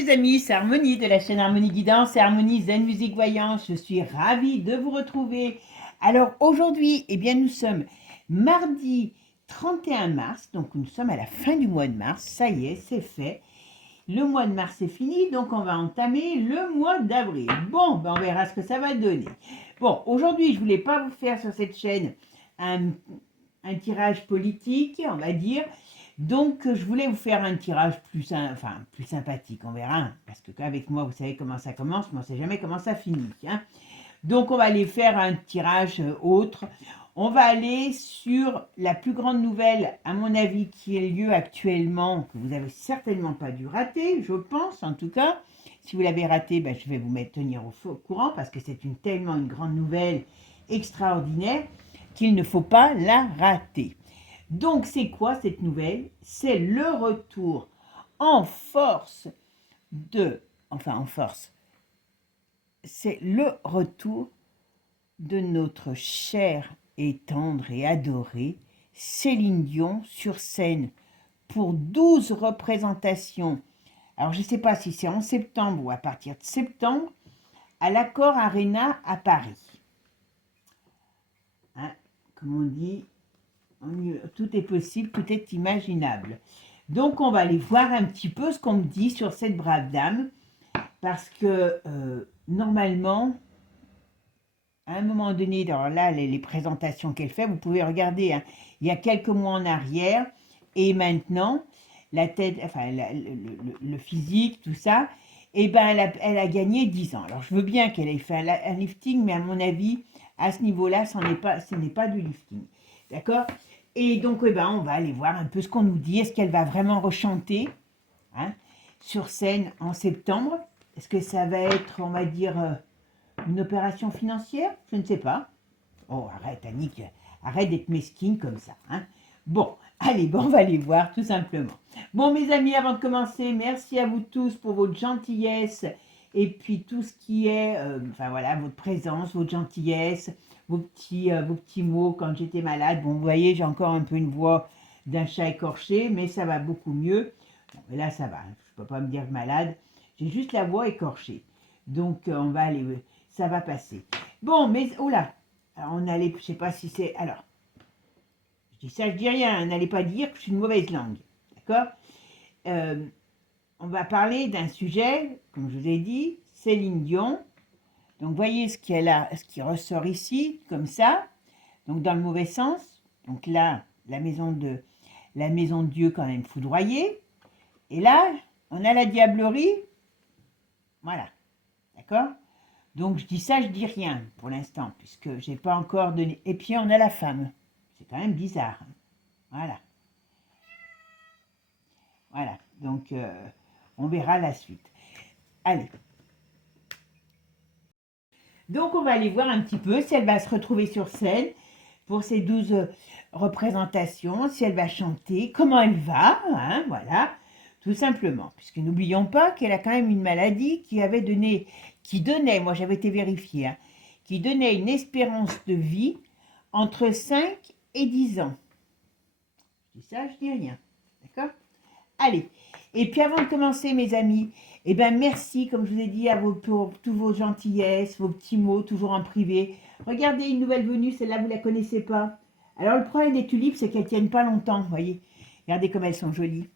mes amis, c'est Harmonie de la chaîne Harmonie Guidance et Harmonie Zen Musique Voyance. Je suis ravie de vous retrouver. Alors aujourd'hui, eh bien nous sommes mardi 31 mars, donc nous sommes à la fin du mois de mars. Ça y est, c'est fait. Le mois de mars est fini, donc on va entamer le mois d'avril. Bon, ben on verra ce que ça va donner. Bon, aujourd'hui, je voulais pas vous faire sur cette chaîne un tirage politique, on va dire. Donc, je voulais vous faire un tirage plus sympathique, on verra. Parce que avec moi, vous savez comment ça commence, mais on ne sait jamais comment ça finit. Hein. Donc, on va aller faire un tirage autre. On va aller sur la plus grande nouvelle, à mon avis, qui a lieu actuellement, que vous n'avez certainement pas dû rater, je pense en tout cas. Si vous l'avez raté, ben, je vais vous tenir au courant, parce que c'est tellement une grande nouvelle extraordinaire qu'il ne faut pas la rater. Donc, c'est quoi cette nouvelle? C'est le retour en force c'est le retour de notre chère et tendre et adorée Céline Dion sur scène pour 12 représentations. Alors, je ne sais pas si c'est en septembre ou à partir de septembre, à l'Accor Arena à Paris. Hein, comme on dit, tout est possible, tout est imaginable. Donc, on va aller voir un petit peu ce qu'on me dit sur cette brave dame, parce que normalement, à un moment donné, alors là, les présentations qu'elle fait, vous pouvez regarder, hein, il y a quelques mois en arrière, et maintenant, la tête, enfin, le physique, tout ça, et ben, elle a gagné 10 ans. Alors, je veux bien qu'elle ait fait un lifting, mais à mon avis, à ce niveau-là, ce n'est pas du lifting. D'accord? Et donc, eh ben, on va aller voir un peu ce qu'on nous dit. Est-ce qu'elle va vraiment rechanter hein, sur scène en septembre? Est-ce que ça va être, on va dire, une opération financière? Je ne sais pas. Oh, arrête, Annick, arrête d'être mesquine comme ça. Hein. Bon, allez, bon, on va aller voir tout simplement. Bon, mes amis, avant de commencer, merci à vous tous pour votre gentillesse et puis tout ce qui est, enfin voilà, votre présence, votre gentillesse, vos petits mots quand j'étais malade. Bon, vous voyez, j'ai encore un peu une voix d'un chat écorché, mais ça va beaucoup mieux. Bon, mais là, ça va. Je ne peux pas me dire malade. J'ai juste la voix écorchée. Donc, on va aller, ça va passer. Bon, mais, oh là, alors on allait, je sais pas si c'est, alors, je dis ça, je dis rien, n'allez pas dire que je suis une mauvaise langue, d'accord on va parler d'un sujet, comme je vous ai dit, Céline Dion. Donc, voyez ce qu'elle a, ce qui ressort ici, comme ça, donc dans le mauvais sens. Donc là, la maison de Dieu quand même foudroyée. Et là, on a la diablerie, voilà, d'accord. Donc je dis ça, je dis rien pour l'instant, puisque j'ai pas encore donné. Et puis on a la femme. C'est quand même bizarre. Hein. Voilà. Voilà. Donc on verra la suite. Allez. Donc on va aller voir un petit peu si elle va se retrouver sur scène pour ces 12 représentations, si elle va chanter, comment elle va, hein, voilà, tout simplement. Puisque n'oublions pas qu'elle a quand même une maladie qui donnait, moi j'avais été vérifiée, hein, qui donnait une espérance de vie entre 5 et 10 ans. Je dis ça, je dis rien. D'accord? Allez. Et puis avant de commencer, mes amis, eh ben merci, comme je vous ai dit, pour tous vos gentillesses, vos petits mots, toujours en privé. Regardez une nouvelle venue, celle-là, vous ne la connaissez pas. Alors, le problème des tulipes, c'est qu'elles ne tiennent pas longtemps, vous voyez. Regardez comme elles sont jolies,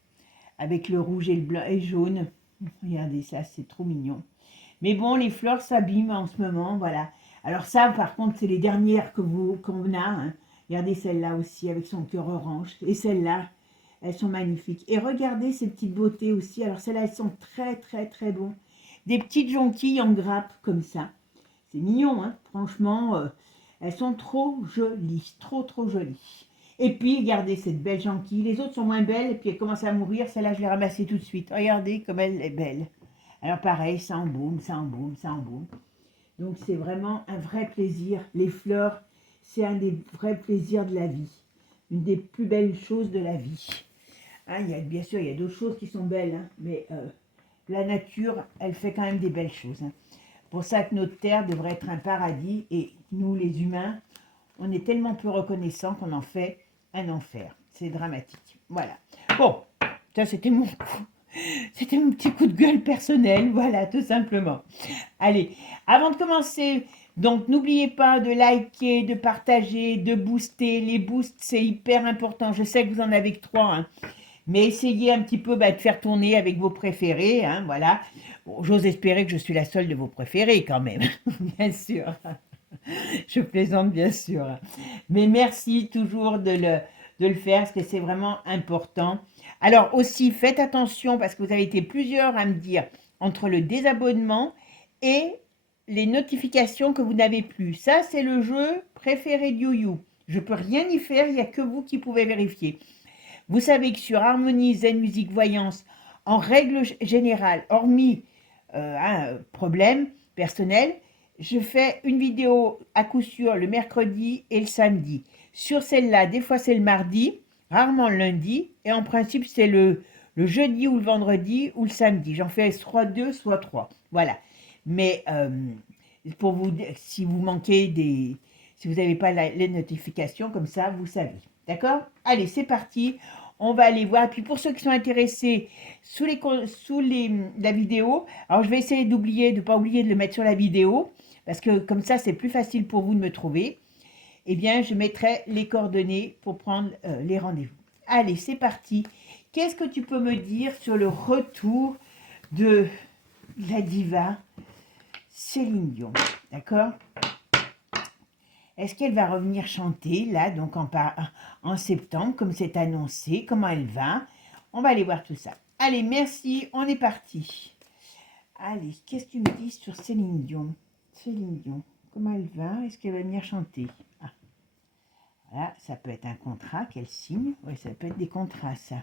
avec le rouge et le blanc et jaune. Regardez ça, c'est trop mignon. Mais bon, les fleurs s'abîment en ce moment, voilà. Alors ça, par contre, c'est les dernières qu'on a. Hein. Regardez celle-là aussi, avec son cœur orange. Et celle-là, elles sont magnifiques. Et regardez ces petites beautés aussi. Alors celles-là, elles sont très, très, très bonnes. Des petites jonquilles en grappe, comme ça. C'est mignon, hein. Franchement, elles sont trop jolies. Trop, trop jolies. Et puis, regardez cette belle jonquille. Les autres sont moins belles, et puis elles commencent à mourir. Celle-là, je l'ai ramassée tout de suite. Regardez comme elle est belle. Alors pareil, ça embaume, ça embaume, ça embaume. Donc c'est vraiment un vrai plaisir. Les fleurs, c'est un des vrais plaisirs de la vie. Une des plus belles choses de la vie. Hein, bien sûr, il y a d'autres choses qui sont belles, hein, mais la nature, elle fait quand même des belles choses. Hein. Pour ça que notre terre devrait être un paradis et nous, les humains, on est tellement peu reconnaissants qu'on en fait un enfer. C'est dramatique. Voilà. Bon, ça c'était mon coup. C'était mon petit coup de gueule personnel, voilà, tout simplement. Allez, avant de commencer, donc n'oubliez pas de liker, de partager, de booster. Les boosts, c'est hyper important. Je sais que vous en avez que 3, hein, mais essayez un petit peu de faire tourner avec vos préférés, hein, voilà. Bon, j'ose espérer que je suis la seule de vos préférés quand même, bien sûr. Je plaisante bien sûr. Mais merci toujours de le faire parce que c'est vraiment important. Alors aussi, faites attention parce que vous avez été plusieurs à me dire entre le désabonnement et les notifications que vous n'avez plus. Ça, c'est le jeu préféré de YouYou. Je ne peux rien y faire, il n'y a que vous qui pouvez vérifier. Vous savez que sur Harmonie Zen Musique Voyance, en règle générale, hormis un problème personnel, je fais une vidéo à coup sûr le mercredi et le samedi. Sur celle-là, des fois c'est le mardi, rarement le lundi, et en principe c'est le jeudi ou le vendredi ou le samedi. J'en fais soit 2, soit 3. Voilà. Mais pour vous, si vous manquez si vous n'avez pas les notifications, comme ça, vous savez. D'accord? Allez, c'est parti. On va aller voir. Puis pour ceux qui sont intéressés sous la vidéo, alors je vais essayer de ne pas oublier de le mettre sur la vidéo, parce que comme ça, c'est plus facile pour vous de me trouver. Eh bien, je mettrai les coordonnées pour prendre les rendez-vous. Allez, c'est parti. Qu'est-ce que tu peux me dire sur le retour de la diva Céline Dion? D'accord? Est-ce qu'elle va revenir chanter, là, donc en septembre, comme c'est annoncé? Comment elle va? On va aller voir tout ça. Allez, merci, on est parti. Allez, qu'est-ce que tu me dis sur Céline Dion? Céline Dion, comment elle va? Est-ce qu'elle va venir chanter? Ah, voilà, ça peut être un contrat qu'elle signe. Oui, ça peut être des contrats, ça.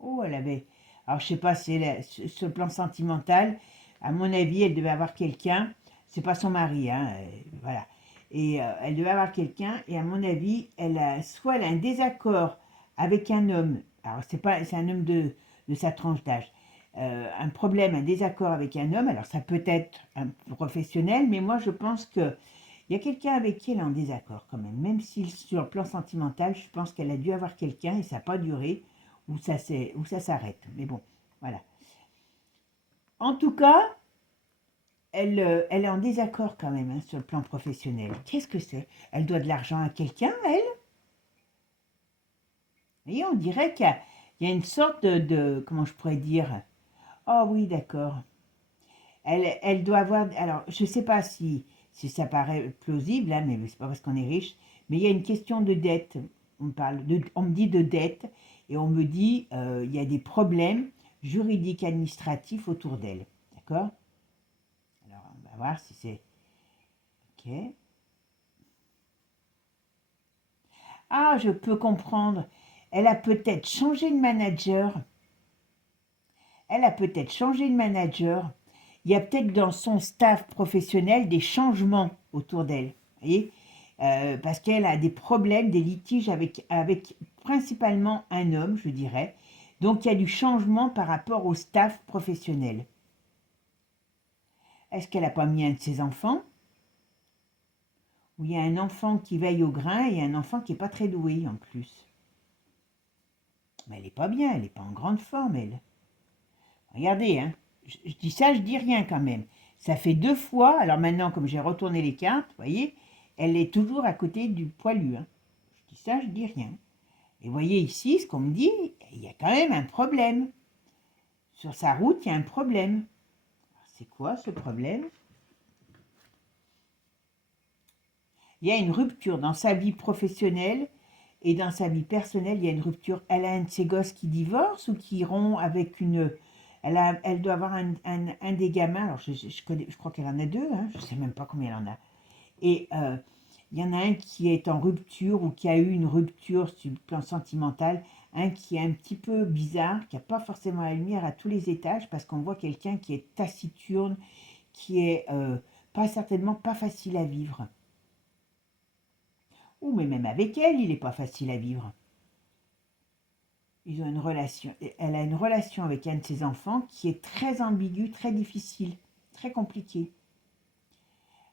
Oh, elle avait... Alors, je sais pas, sur le plan sentimental, à mon avis, elle devait avoir quelqu'un. C'est pas son mari, hein, voilà. Et elle devait avoir quelqu'un, et à mon avis, soit elle a un désaccord avec un homme, alors c'est un homme de sa tranche d'âge, un problème, un désaccord avec un homme, alors ça peut être un professionnel, mais moi je pense que il y a quelqu'un avec qui elle est en désaccord quand même si sur le plan sentimental, je pense qu'elle a dû avoir quelqu'un et ça n'a pas duré, ou ça s'arrête, mais bon, voilà. En tout cas, elle est en désaccord quand même hein, sur le plan professionnel. Qu'est-ce que c'est? Elle doit de l'argent à quelqu'un, elle? Et on dirait qu'il y a une sorte comment je pourrais dire? Oh oui, d'accord. Elle doit avoir... Alors, je ne sais pas si ça paraît plausible, hein, mais c'est pas parce qu'on est riche, mais il y a une question de dette. On me dit de dette, et on me dit il y a des problèmes juridiques, administratifs autour d'elle. D'accord? Alors, on va voir si c'est... Ok. Ah, je peux comprendre. Elle a peut-être changé de manager. Elle a peut-être changé de manager. Il y a peut-être dans son staff professionnel des changements autour d'elle. Vous voyez parce qu'elle a des problèmes, des litiges avec principalement un homme, je dirais. Donc il y a du changement par rapport au staff professionnel. Est-ce qu'elle n'a pas mis un de ses enfants? Ou il y a un enfant qui veille au grain et un enfant qui n'est pas très doué en plus. Mais elle n'est pas bien, elle n'est pas en grande forme, elle. Regardez, hein, je dis ça, je dis rien quand même. Ça fait 2 fois, alors maintenant, comme j'ai retourné les cartes, vous voyez, elle est toujours à côté du poilu. Hein. Je dis ça, je dis rien. Et vous voyez ici, ce qu'on me dit, il y a quand même un problème. Sur sa route, il y a un problème. C'est quoi ce problème? Il y a une rupture dans sa vie professionnelle et dans sa vie personnelle, il y a une rupture. Elle a un de ses gosses qui divorce ou qui rompt avec une... Elle doit avoir un des gamins, alors je crois qu'elle en a 2, hein, je ne sais même pas combien elle en a. Et il y en a un qui est en rupture ou qui a eu une rupture sur le plan sentimental, un qui est un petit peu bizarre, qui n'a pas forcément la lumière à tous les étages parce qu'on voit quelqu'un qui est taciturne, qui est certainement pas facile à vivre. Ou mais même avec elle, il n'est pas facile à vivre. Ils ont une relation. Elle a une relation avec un de ses enfants qui est très ambiguë, très difficile, très compliquée.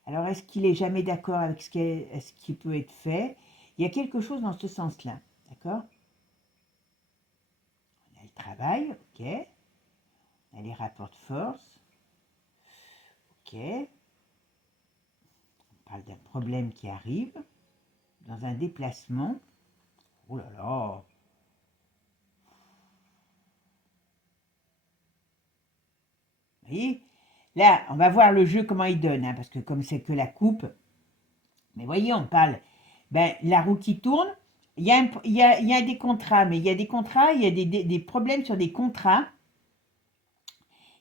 Alors, est-ce qu'il est jamais d'accord avec ce qui peut être fait? Il y a quelque chose dans ce sens-là, d'accord? On a le travail, ok. On a les rapports de force, ok. On parle d'un problème qui arrive dans un déplacement. Oh là là. Vous voyez, là, on va voir le jeu, comment il donne, hein, parce que comme c'est que la coupe, mais voyez, on parle, la roue qui tourne, il y a des contrats, mais il y a des contrats, il y a des problèmes sur des contrats.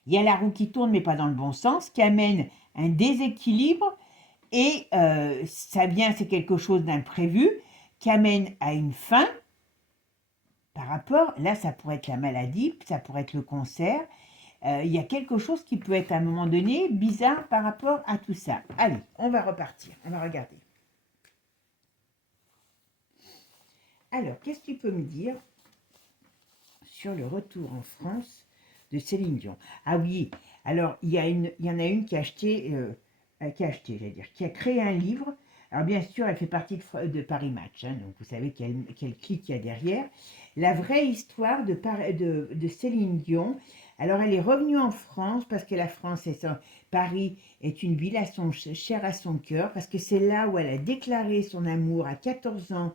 Il y a la roue qui tourne, mais pas dans le bon sens, qui amène un déséquilibre, et ça vient, c'est quelque chose d'imprévu, qui amène à une fin, par rapport, là, ça pourrait être la maladie, ça pourrait être le cancer. Il y a quelque chose qui peut être à un moment donné bizarre par rapport à tout ça. Allez, on va repartir, on va regarder. Alors, qu'est-ce que tu peux me dire sur le retour en France de Céline Dion? Ah oui, alors il y en a une qui a acheté, qui a créé un livre. Alors bien sûr, elle fait partie de Paris Match, hein, donc vous savez quel clic il y a derrière. La vraie histoire de Céline Dion. Alors elle est revenue en France parce que la France, Paris est une ville chère à son cœur, parce que c'est là où elle a déclaré son amour à 14 ans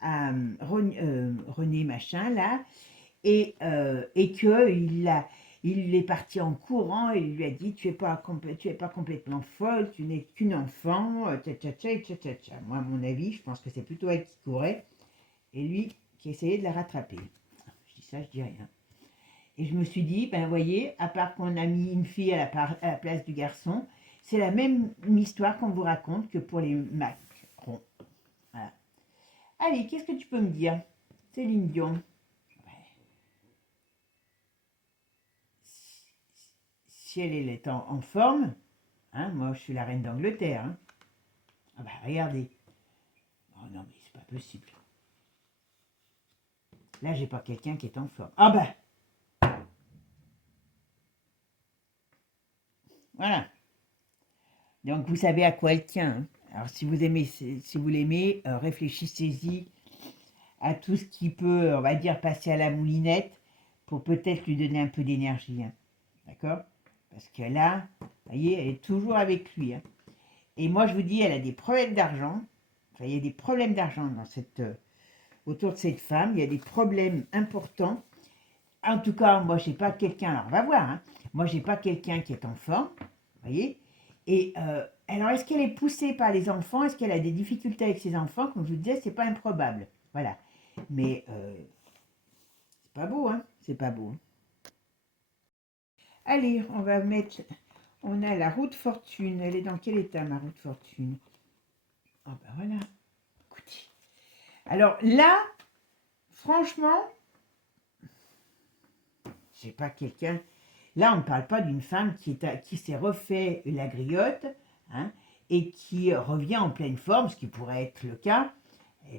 à René Machin, là, et il est parti en courant et il lui a dit tu es pas complètement folle, tu n'es qu'une enfant, tcha. Moi, à mon avis, je pense que c'est plutôt elle qui courait et lui qui essayait de la rattraper. Je dis ça, je dis rien. Et je me suis dit, vous voyez, à part qu'on a mis une fille à la place du garçon, c'est la même histoire qu'on vous raconte que pour les Macron. Voilà. Allez, qu'est-ce que tu peux me dire, Céline Dion? Si elle est en forme, hein, moi je suis la reine d'Angleterre. Hein. Ah regardez. Oh non, mais c'est pas possible. Là, j'ai pas quelqu'un qui est en forme. Ah voilà. Donc vous savez à quoi elle tient. Hein. Alors si vous aimez, si vous l'aimez, réfléchissez-y à tout ce qui peut, on va dire, passer à la moulinette pour peut-être lui donner un peu d'énergie. Hein. D'accord? Parce que là, vous voyez, elle est toujours avec lui. Hein. Et moi, je vous dis, elle a des problèmes d'argent. Enfin, il y a des problèmes d'argent autour de cette femme. Il y a des problèmes importants. En tout cas, moi, je n'ai pas quelqu'un. Alors, on va voir. Hein. Moi, je n'ai pas quelqu'un qui est enfant. Vous voyez? Et alors, est-ce qu'elle est poussée par les enfants? Est-ce qu'elle a des difficultés avec ses enfants? Comme je vous disais, c'est pas improbable. Voilà. Mais c'est pas beau, hein? C'est pas beau. Hein. Allez, on va mettre. On a la roue de fortune. Elle est dans quel état, ma roue de fortune? Ah voilà. Écoutez. Alors là, franchement, j'ai pas quelqu'un. Là, on ne parle pas d'une femme qui s'est refait la griotte, hein, et qui revient en pleine forme, ce qui pourrait être le cas. Elle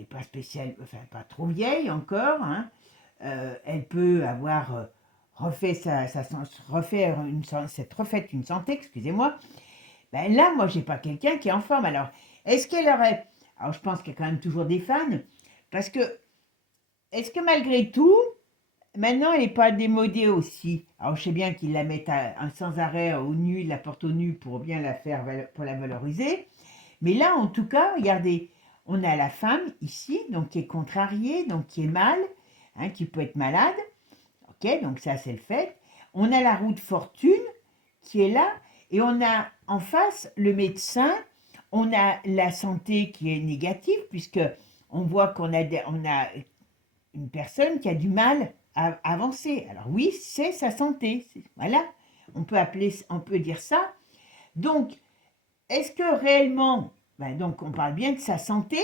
est pas spéciale, enfin pas trop vieille encore. Hein. Elle peut avoir s'être refaite une santé, excusez-moi. Là, moi, j'ai pas quelqu'un qui est en forme. Alors, est-ce qu'elle aurait... Alors, je pense qu'il y a quand même toujours des fans, parce que, est-ce que malgré tout, maintenant, elle n'est pas démodée aussi? Alors, je sais bien qu'ils la mettent sans arrêt au nu, ils la portent au nu pour bien la faire, pour la valoriser. Mais là, en tout cas, regardez, on a la femme ici, donc qui est contrariée, donc qui est mal, hein, qui peut être malade. Ok, donc ça, c'est le fait. On a la roue de fortune qui est là, et on a en face le médecin, on a la santé qui est négative, puisque on voit on a une personne qui a du mal à avancer. Alors oui, c'est sa santé. Voilà, on peut dire ça. Donc, est-ce que réellement, donc on parle bien de sa santé,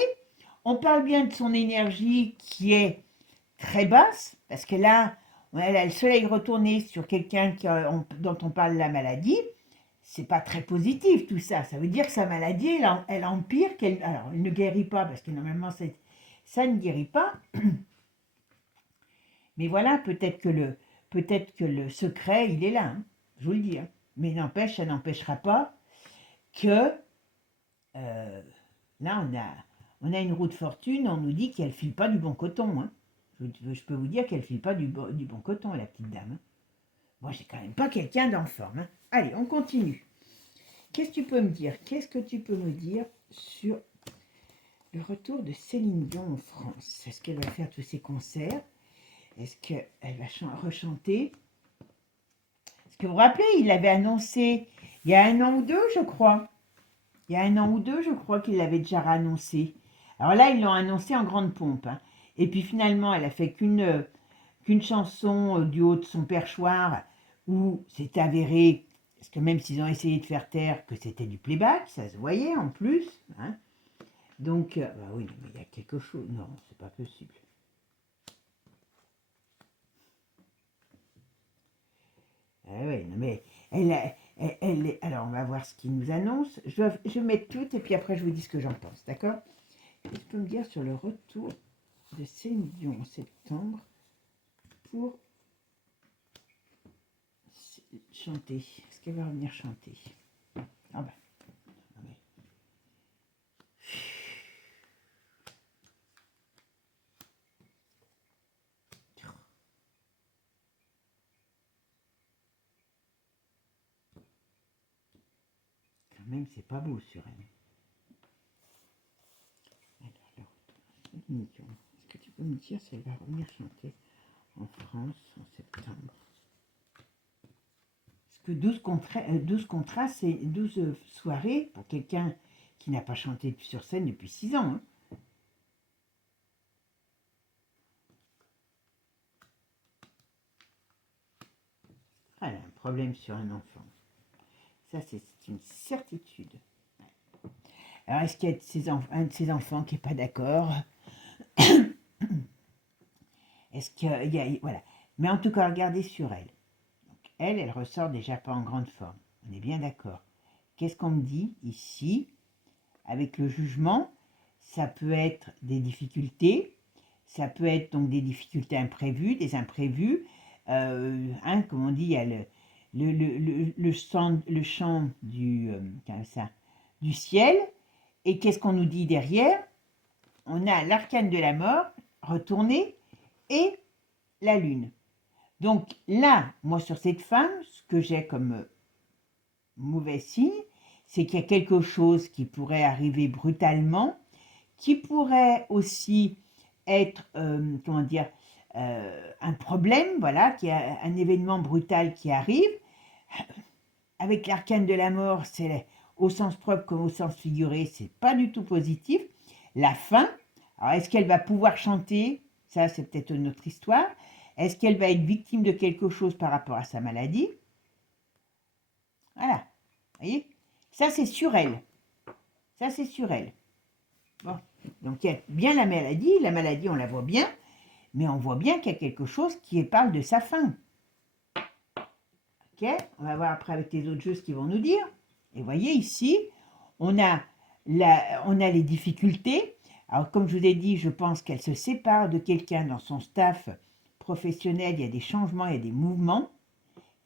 on parle bien de son énergie qui est très basse, parce que là, elle a le soleil retourné sur quelqu'un dont on parle de la maladie. C'est pas très positif tout ça. Ça veut dire que sa maladie, elle empire, alors elle ne guérit pas, parce que normalement ça ne guérit pas. Mais voilà, peut-être que le secret, il est là, hein, je vous le dis. Hein. Mais ça n'empêchera pas que là, on a une roue de fortune, on nous dit qu'elle file pas du bon coton. Hein. Je peux vous dire qu'elle file pas du bon coton, la petite dame. Hein. Moi, j'ai quand même pas quelqu'un d'en forme. Hein. Allez, on continue. Qu'est-ce que tu peux me dire? Qu'est-ce que tu peux me dire sur le retour de Céline Dion en France? Est-ce qu'elle va faire tous ses concerts? Est-ce qu'elle va rechanter? Est-ce que vous vous rappelez, il l'avait annoncé il y a 1 an ou 2, je crois. Il y a 1 an ou 2, je crois qu'il l'avait déjà annoncé. Alors là, ils l'ont annoncé en grande pompe. Hein. Et puis finalement, elle a fait qu'une chanson du haut de son perchoir où c'est avéré, parce que même s'ils ont essayé de faire taire que c'était du playback, ça se voyait en plus. Hein. Donc, bah oui, mais il y a quelque chose. Non, c'est pas possible. Ah oui, non mais alors on va voir ce qu'il nous annonce. Je vais mettre tout et puis après je vous dis ce que j'en pense, d'accord? Qu'est-ce que tu peux me dire sur le retour de Céline Dion en septembre pour chanter? Est-ce qu'elle va revenir chanter? Ah ben, ah ben. Quand même, c'est pas beau sur elle. Alors, Céline Dion, est-ce que tu peux me dire si elle va revenir chanter en France en septembre? Parce que 12 contrats, c'est 12 soirées pour quelqu'un qui n'a pas chanté sur scène depuis 6 ans. Hein. Elle a un problème sur un enfant. Ça, c'est une certitude. Alors, est-ce qu'il y a un de ses enfants qui n'est pas d'accord? Est-ce qu'il y a... Voilà. Mais en tout cas, regardez sur elle. Donc, elle ressort déjà pas en grande forme. On est bien d'accord. Qu'est-ce qu'on me dit ici? Avec le jugement, ça peut être des difficultés. Ça peut être donc des difficultés imprévues, des imprévus. Comme on dit, il y a le chant du ciel. Et qu'est-ce qu'on nous dit derrière? On a l'arcane de la mort retourné et la lune. Donc là, moi sur cette femme, ce que j'ai comme mauvais signe, c'est qu'il y a quelque chose qui pourrait arriver brutalement, qui pourrait aussi être, un problème, voilà, qui a un événement brutal qui arrive. Avec l'arcane de la mort, c'est au sens propre comme au sens figuré, c'est pas du tout positif. La fin, alors est-ce qu'elle va pouvoir chanter? Ça, c'est peut-être une autre histoire. Est-ce qu'elle va être victime de quelque chose par rapport à sa maladie? Voilà, vous voyez? Ça, c'est sur elle. Ça, c'est sur elle. Bon, donc il y a bien la maladie, on la voit bien, mais on voit bien qu'il y a quelque chose qui parle de sa fin. Ok, on va voir après avec les autres jeux ce qu'ils vont nous dire. Et vous voyez ici, on a les difficultés. Alors comme je vous ai dit, je pense qu'elle se sépare de quelqu'un dans son staff professionnel. Il y a des changements, il y a des mouvements.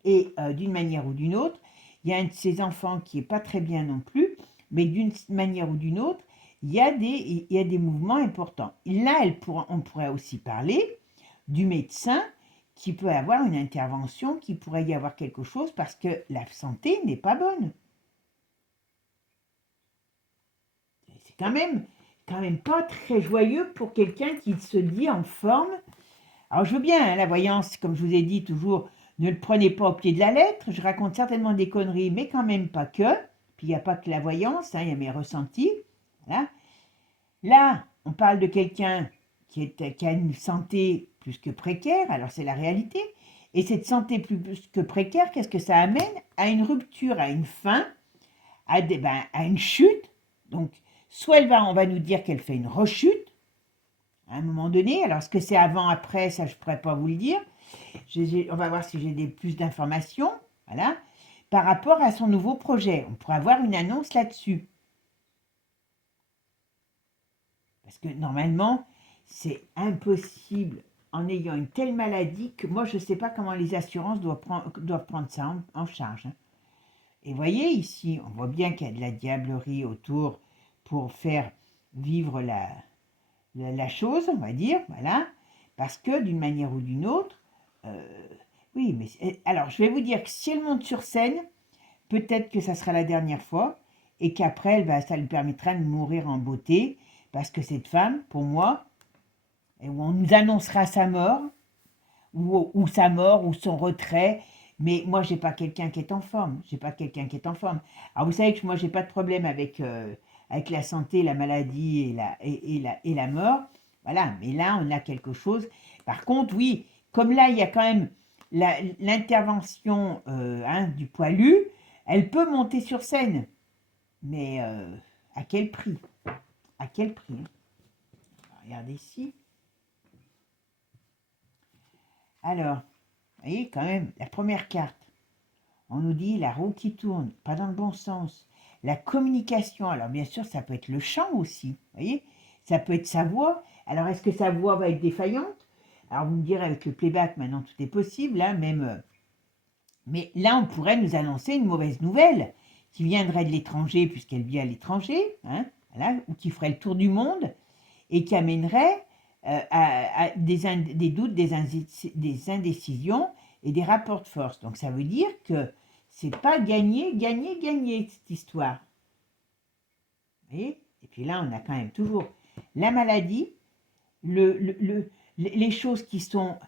Et d'une manière ou d'une autre, il y a un de ses enfants qui n'est pas très bien non plus. Mais d'une manière ou d'une autre, il y a des mouvements importants. Et là, on pourrait aussi parler du médecin qui peut avoir une intervention, qui pourrait y avoir quelque chose parce que la santé n'est pas bonne. C'est quand même pas très joyeux pour quelqu'un qui se dit en forme. Alors je veux bien, hein, la voyance, comme je vous ai dit toujours, ne le prenez pas au pied de la lettre. Je raconte certainement des conneries, mais quand même pas que. Puis il n'y a pas que la voyance, hein, il y a mes ressentis. Voilà. Là, on parle de quelqu'un qui a une santé plus que précaire, alors c'est la réalité. Et cette santé plus que précaire, qu'est-ce que ça amène? À une rupture, à une fin, à une chute. Donc, soit on va nous dire qu'elle fait une rechute, à un moment donné. Alors, est-ce que c'est avant, après, ça je ne pourrais pas vous le dire. On va voir si j'ai plus d'informations, voilà, par rapport à son nouveau projet. On pourrait avoir une annonce là-dessus. Parce que normalement, c'est impossible en ayant une telle maladie que moi, je ne sais pas comment les assurances doivent prendre ça en charge. Hein. Et vous voyez ici, on voit bien qu'il y a de la diablerie autour pour faire vivre la chose, on va dire, voilà. Parce que d'une manière ou d'une autre, oui, mais alors je vais vous dire que si elle monte sur scène, peut-être que ça sera la dernière fois et qu'après, ça lui permettra de mourir en beauté parce que cette femme, pour moi, où on nous annoncera sa mort, ou sa mort, ou son retrait, mais moi, j'ai pas quelqu'un qui est en forme. J'ai pas quelqu'un qui est en forme. Alors, vous savez que moi, j'ai pas de problème avec la santé, la maladie et la mort. Voilà, mais là, on a quelque chose. Par contre, oui, comme là, il y a quand même l'intervention du poilu, elle peut monter sur scène. Mais à quel prix? À quel prix, hein? Regardez ici. Alors, vous voyez quand même, la première carte. On nous dit la roue qui tourne, pas dans le bon sens. La communication, alors bien sûr, ça peut être le chant aussi, vous voyez. Ça peut être sa voix. Alors, est-ce que sa voix va être défaillante? Alors, vous me direz, avec le playback, maintenant, tout est possible, hein, même. Mais là, on pourrait nous annoncer une mauvaise nouvelle qui viendrait de l'étranger, puisqu'elle vit à l'étranger, hein, voilà, ou qui ferait le tour du monde, et qui amènerait à des doutes, des indécisions et des rapports de force. Donc, ça veut dire que c'est pas gagné, gagné, gagné, cette histoire. Vous voyez? Et puis là, on a quand même toujours la maladie, les choses qui sont,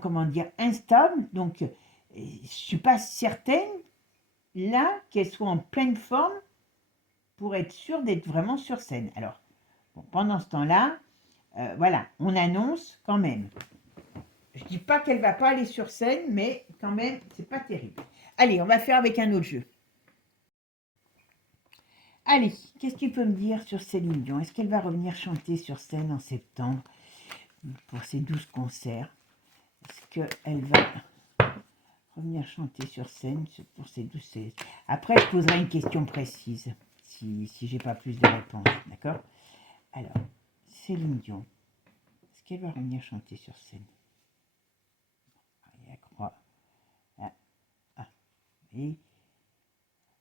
comment dire, instables. Donc, je ne suis pas certaine, là, qu'elles soient en pleine forme pour être sûre d'être vraiment sur scène. Alors, bon, pendant ce temps-là, voilà, on annonce quand même. Je ne dis pas qu'elle ne va pas aller sur scène, mais quand même, c'est pas terrible. Allez, on va faire avec un autre jeu. Allez, qu'est-ce que tu peux me dire sur Céline Dion? Est-ce qu'elle va revenir chanter sur scène en septembre pour ses 12 concerts? Est-ce qu'elle va revenir chanter sur scène pour ses 12 séries? Après, je poserai une question précise si j'ai pas plus de réponses, d'accord? Alors, Céline Dion, est-ce qu'elle va revenir chanter sur scène? Il y a la croix. Et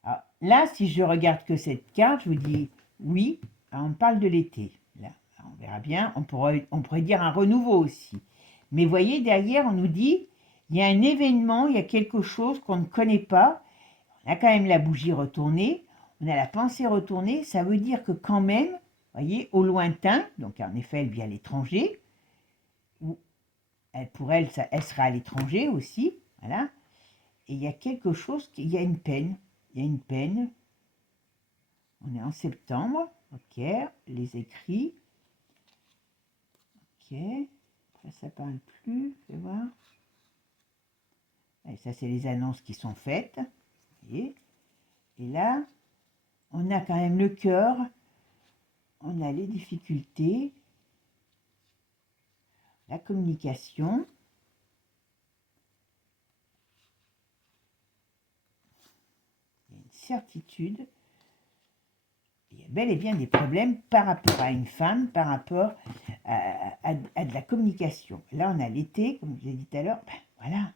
alors, là, si je regarde que cette carte, je vous dis oui, on parle de l'été. Là, on verra bien. On pourrait dire un renouveau aussi. Mais voyez, derrière, on nous dit il y a un événement, il y a quelque chose qu'on ne connaît pas. On a quand même la bougie retournée, on a la pensée retournée. Ça veut dire que quand même, voyez, au lointain, donc en effet, elle vit à l'étranger, ou pour elle, elle sera à l'étranger aussi, voilà. Et il y a quelque chose, il y a une peine. Il y a une peine. On est en septembre. Ok. Les écrits. Ok. Après, ça parle plus. Fais voir. Et ça, c'est les annonces qui sont faites. Et là, on a quand même le cœur. On a les difficultés. La communication. Il y a une certitude. Il y a bel et bien des problèmes par rapport à une femme, par rapport à de la communication. Là, on a l'été, comme je l'ai dit tout à l'heure. Ben, voilà.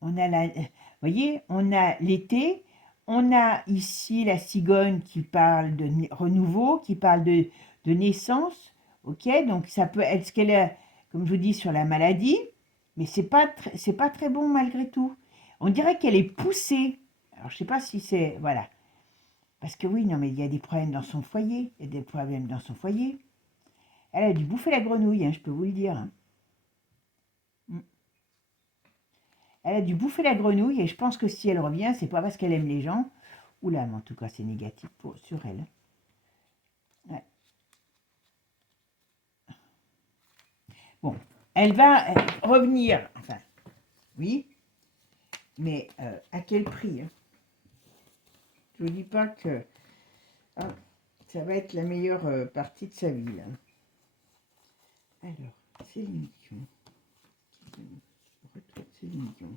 On a vous voyez, on a l'été, on a ici la cigogne qui parle de renouveau, qui parle de naissance. Ok, donc ça peut être ce qu'elle est, comme je vous dis, sur la maladie, mais c'est pas très bon malgré tout. On dirait qu'elle est poussée. Alors, je sais pas si c'est. Voilà. Parce que oui, non, mais il y a des problèmes dans son foyer. Il y a des problèmes dans son foyer. Elle a dû bouffer la grenouille, hein, je peux vous le dire. Hein. Elle a dû bouffer la grenouille et je pense que si elle revient, c'est pas parce qu'elle aime les gens. Oula, mais en tout cas, c'est négatif sur elle. Ouais. Bon, elle va revenir. Enfin, oui, mais à quel prix, hein? Je ne vous dis pas que ça va être la meilleure partie de sa vie. Là. Alors, Céline Dion. Retour de Céline Dion.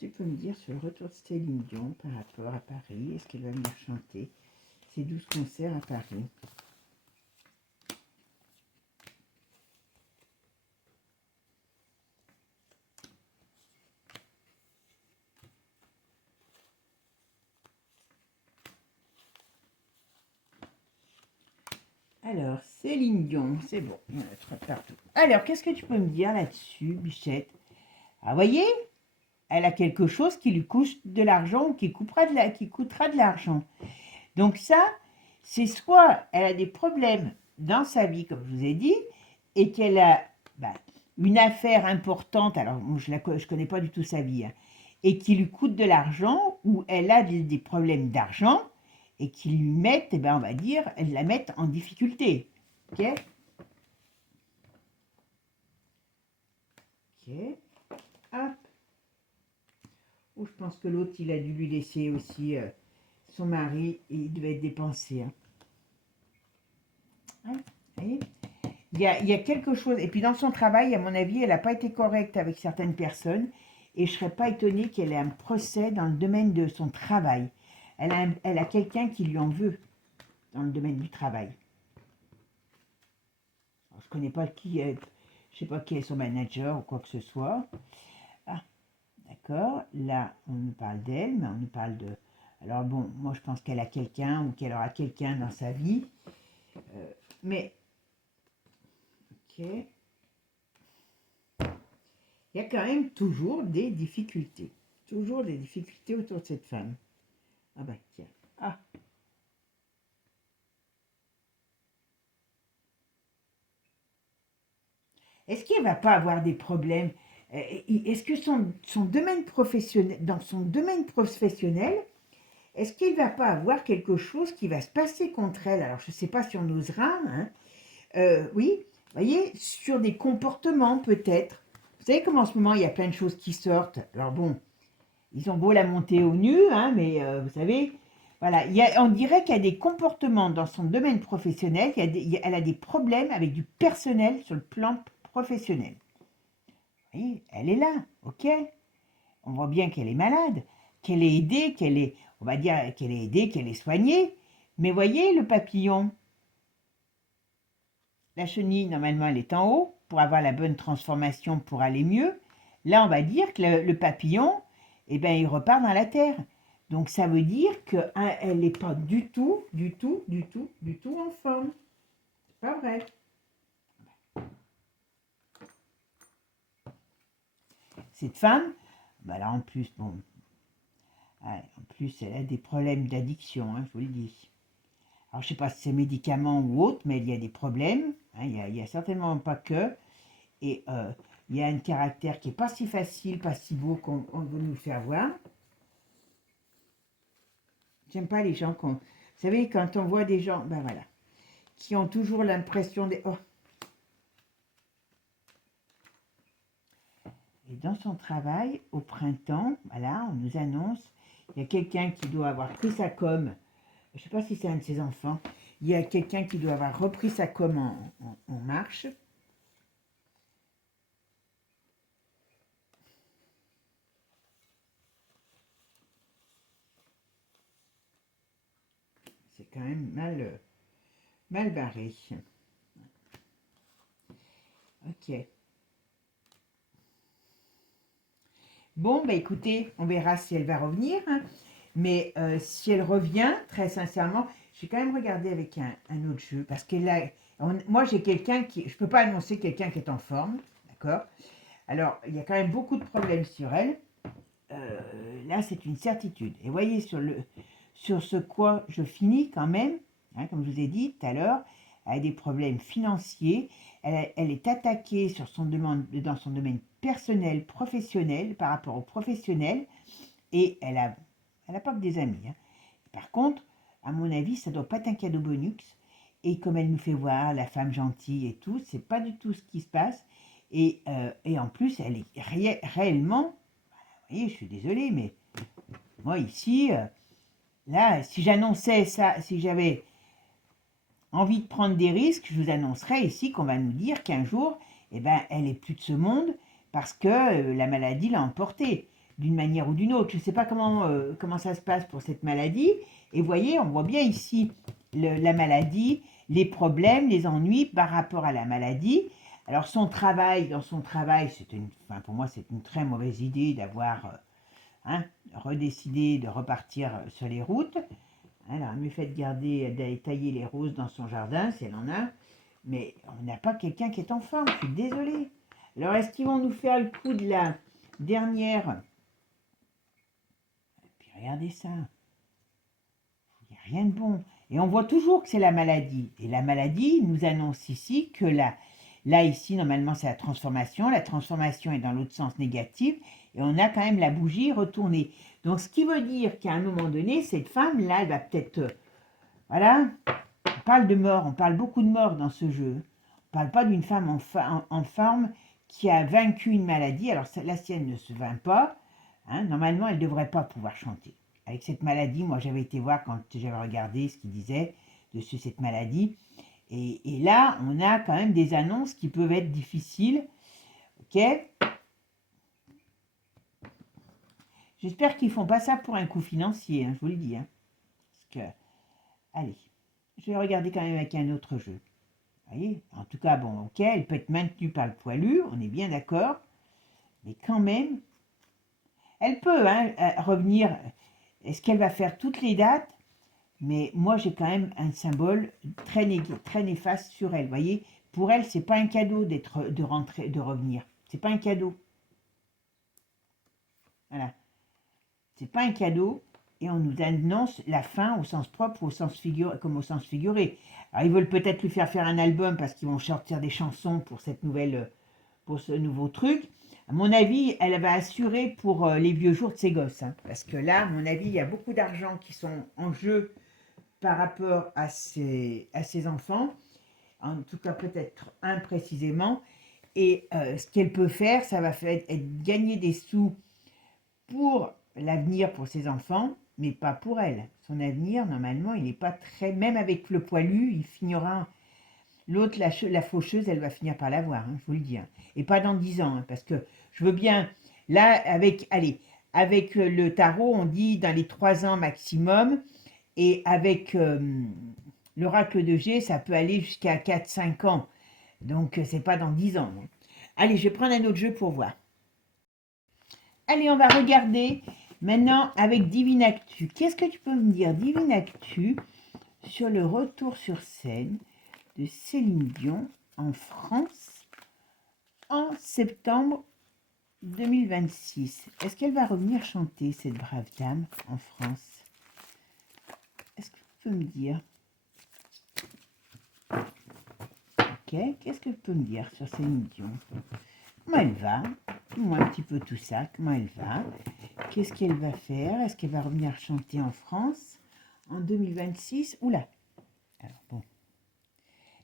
Tu peux me dire sur le retour de Céline Dion par rapport à Paris, est-ce qu'elle va venir chanter ses 12 concerts à Paris? Alors, Céline Dion, c'est bon, il y en a trois partout. Alors, qu'est-ce que tu peux me dire là-dessus, Bichette? Ah, voyez, elle a quelque chose qui lui coûte de l'argent ou qui coûtera de l'argent. Donc ça, c'est soit elle a des problèmes dans sa vie, comme je vous ai dit, et qu'elle a bah, une affaire importante, alors je ne connais pas du tout sa vie, hein, et qui lui coûte de l'argent, ou elle a des problèmes d'argent, et qui lui mettent, eh ben, on va dire, elles la mettent en difficulté. Ok. Ok. Hop. Oh, je pense que l'autre, il a dû lui laisser aussi son mari, et il devait être dépensé. Hein. Hein, vous voyez, il y a quelque chose, et puis dans son travail, à mon avis, elle n'a pas été correcte avec certaines personnes, et je ne serais pas étonnée qu'elle ait un procès dans le domaine de son travail. Elle a quelqu'un qui lui en veut dans le domaine du travail. Alors, je ne connais pas qui est, je sais pas qui est son manager ou quoi que ce soit. Ah, d'accord, là, on nous parle d'elle, mais on nous parle de... Alors bon, moi je pense qu'elle a quelqu'un ou qu'elle aura quelqu'un dans sa vie. Mais, ok... Il y a quand même toujours des difficultés. Toujours des difficultés autour de cette femme. Ah bah tiens. Ah. Est-ce qu'il ne va pas avoir des problèmes? Est-ce que son domaine professionnel, dans son domaine professionnel, est-ce qu'il ne va pas avoir quelque chose qui va se passer contre elle? Alors je ne sais pas si on osera, hein. Oui, vous voyez, sur des comportements peut-être. Vous savez comme en ce moment il y a plein de choses qui sortent. Alors bon, ils ont beau la monter au nu, hein, mais vous savez, voilà, on dirait qu'il y a des comportements dans son domaine professionnel, elle a des problèmes avec du personnel sur le plan professionnel. Vous voyez, elle est là, ok. On voit bien qu'elle est malade, qu'elle est aidée, on va dire qu'elle est aidée, qu'elle est soignée. Mais voyez le papillon, la chenille, normalement, elle est en haut pour avoir la bonne transformation pour aller mieux. Là, on va dire que le papillon, eh ben, il repart dans la terre. Donc, ça veut dire qu'elle n'est pas du tout, du tout, du tout, du tout en forme. C'est pas vrai. Cette femme, bah là, en plus, bon, ouais, en plus, elle a des problèmes d'addiction, hein, je vous le dis. Alors, je ne sais pas si c'est médicaments ou autre, mais il y a des problèmes. Hein, il y a certainement pas que. Et il y a un caractère qui n'est pas si facile, pas si beau qu'on veut nous le faire voir. J'aime pas les gens qu'on... Vous savez, quand on voit des gens, ben voilà, qui ont toujours l'impression de... Oh. Et dans son travail, au printemps, voilà, on nous annonce, il y a quelqu'un qui doit avoir pris sa com. Je ne sais pas si c'est un de ses enfants. Il y a quelqu'un qui doit avoir repris sa com en marche. C'est quand même mal barré. Ok. Bon, bah écoutez, on verra si elle va revenir. Hein. Mais si elle revient, très sincèrement, j'ai quand même regardé avec un autre jeu. Parce que là, moi j'ai quelqu'un qui... Je ne peux pas annoncer quelqu'un qui est en forme. D'accord. Alors, il y a quand même beaucoup de problèmes sur elle. Là, c'est une certitude. Et voyez, sur ce quoi je finis quand même, hein, comme je vous ai dit tout à l'heure, elle a des problèmes financiers, elle est attaquée dans son domaine personnel, professionnel, par rapport au professionnel, et elle a pas que des amis. Hein. Par contre, à mon avis, ça ne doit pas être un cadeau bonus, et comme elle nous fait voir la femme gentille et tout, c'est pas du tout ce qui se passe, et en plus, elle est réellement, vous voyez, je suis désolée, mais moi ici, là, si j'annonçais ça, si j'avais envie de prendre des risques, je vous annoncerais ici qu'on va nous dire qu'un jour, eh ben, elle est plus de ce monde parce que la maladie l'a emportée d'une manière ou d'une autre. Je ne sais pas comment ça se passe pour cette maladie. Et vous voyez, on voit bien ici la maladie, les problèmes, les ennuis par rapport à la maladie. Alors dans son travail, enfin, pour moi, c'est une très mauvaise idée d'avoir hein, redécidé de repartir sur les routes. Alors, mieux fait de garder, d'aller tailler les roses dans son jardin, si elle en a. Mais on n'a pas quelqu'un qui est en forme, je suis désolée. Alors, est-ce qu'ils vont nous faire le coup de la dernière? Puis regardez ça, il n'y a rien de bon. Et on voit toujours que c'est la maladie. Et la maladie nous annonce ici que là ici, normalement, c'est la transformation. La transformation est dans l'autre sens négatif. Et on a quand même la bougie retournée. Donc, ce qui veut dire qu'à un moment donné, cette femme-là, elle va peut-être... voilà, on parle de mort, on parle beaucoup de mort dans ce jeu. On ne parle pas d'une femme en forme qui a vaincu une maladie. Alors, la sienne ne se vainc pas. Hein, normalement, elle ne devrait pas pouvoir chanter. Avec cette maladie, moi j'avais été voir quand j'avais regardé ce qu'il disait dessus cette maladie. Et là, on a quand même des annonces qui peuvent être difficiles. Ok. J'espère qu'ils ne font pas ça pour un coup financier, hein, je vous le dis. Hein. Parce que, allez, je vais regarder quand même avec un autre jeu. Vous voyez, en tout cas, bon, ok, elle peut être maintenue par le poilu, on est bien d'accord. Mais quand même, elle peut hein, revenir. Est-ce qu'elle va faire toutes les dates? Mais moi, j'ai quand même un symbole très néfaste sur elle. Vous voyez, pour elle, c'est pas un cadeau de rentrer, de revenir. C'est pas un cadeau. Voilà. C'est pas un cadeau. Et on nous annonce la fin au sens propre ou au sens figuré, comme au sens figuré. Alors, ils veulent peut-être lui faire un album parce qu'ils vont sortir des chansons pour pour ce nouveau truc. À mon avis, elle va assurer pour les vieux jours de ses gosses. Hein, parce que là, à mon avis, il y a beaucoup d'argent qui sont en jeu par rapport à ses enfants, en tout cas peut-être un précisément, et ce qu'elle peut faire, ça va faire être gagner des sous pour l'avenir pour ses enfants, mais pas pour elle. Son avenir, normalement, il n'est pas très... Même avec le poilu, il finira... L'autre, la faucheuse, elle va finir par l'avoir, hein, je vous le dis. Hein. Et pas dans 10 ans, hein, parce que je veux bien... Là, avec le tarot, on dit dans les 3 ans maximum, et avec l'oracle de G, ça peut aller jusqu'à 4-5 ans. Donc, c'est pas dans 10 ans. Hein. Allez, je vais prendre un autre jeu pour voir. Allez, on va regarder maintenant avec Divinactu. Qu'est-ce que tu peux me dire, Divinactu, sur le retour sur scène de Céline Dion en France en septembre 2026? Est-ce qu'elle va revenir chanter, cette brave dame, en France? Est-ce que tu peux me dire? Ok, qu'est-ce que tu peux me dire sur Céline Dion? Comment elle va? Dis-moi un petit peu tout ça, comment elle va? Qu'est-ce qu'elle va faire? Est-ce qu'elle va revenir chanter en France en 2026? Oula! Alors bon.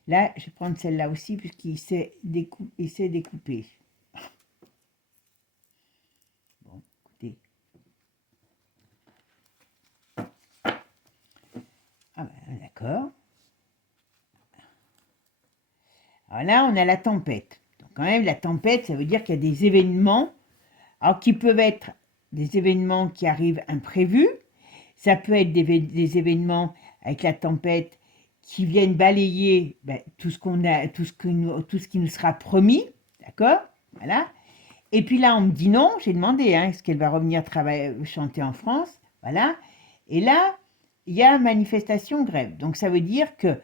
Là, je vais prendre celle-là aussi puisqu'il s'est découpé. Bon, écoutez. Ah ben, d'accord. Alors là, on a la tempête. Donc quand même, la tempête, ça veut dire qu'il y a des événements, alors qui peuvent être des événements qui arrivent imprévus. Ça peut être des événements avec la tempête qui viennent balayer tout ce qu'on a, tout ce qui nous sera promis, d'accord? Voilà. Et puis là, on me dit non. J'ai demandé, hein, est-ce qu'elle va revenir chanter en France? Voilà. Et là, il y a manifestation grève. Donc ça veut dire que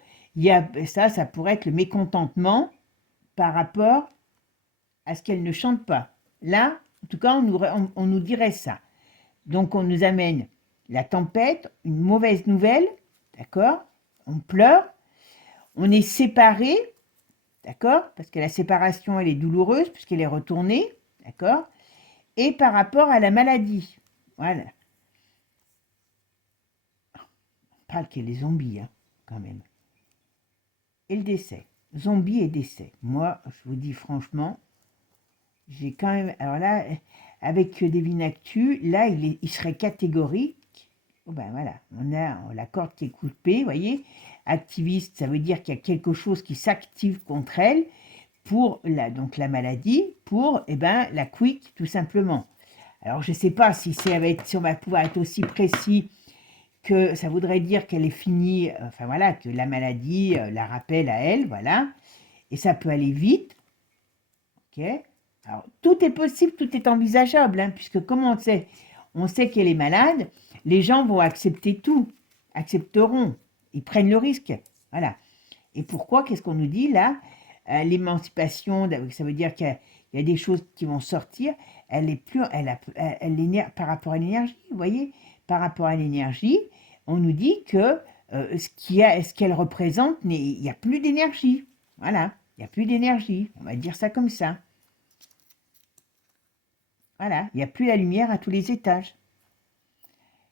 ça pourrait être le mécontentement par rapport à ce qu'elle ne chante pas. Là, en tout cas, on nous dirait ça. Donc on nous amène la tempête, une mauvaise nouvelle, d'accord? On pleure, on est séparés, d'accord? Parce que la séparation, elle est douloureuse puisqu'elle est retournée, d'accord? Et par rapport à la maladie, voilà. On parle qu'il y a les zombies, hein, quand même. Et le décès. Zombie et décès. Moi, je vous dis franchement, j'ai quand même... Alors là, avec Divinactu, là, il serait catégorique. Oh ben voilà, on a la corde qui est coupée, vous voyez. Activiste, ça veut dire qu'il y a quelque chose qui s'active contre elle pour donc la maladie, pour la quick, tout simplement. Alors, je ne sais pas si on va pouvoir être aussi précis que ça voudrait dire qu'elle est finie, enfin voilà, que la maladie la rappelle à elle, voilà. Et ça peut aller vite. Ok. Alors, tout est possible, tout est envisageable, hein, puisque comme on sait qu'elle est malade, les gens vont accepter tout. accepteront, ils prennent le risque. Voilà. Et pourquoi? Qu'est-ce qu'on nous dit là? L'émancipation, ça veut dire qu'il y a des choses qui vont sortir. Elle est plus, par rapport à l'énergie, vous voyez, par rapport à l'énergie, on nous dit que ce qu'elle représente, il n'y a plus d'énergie. Voilà, il n'y a plus d'énergie. On va dire ça comme ça. Voilà, il n'y a plus la lumière à tous les étages.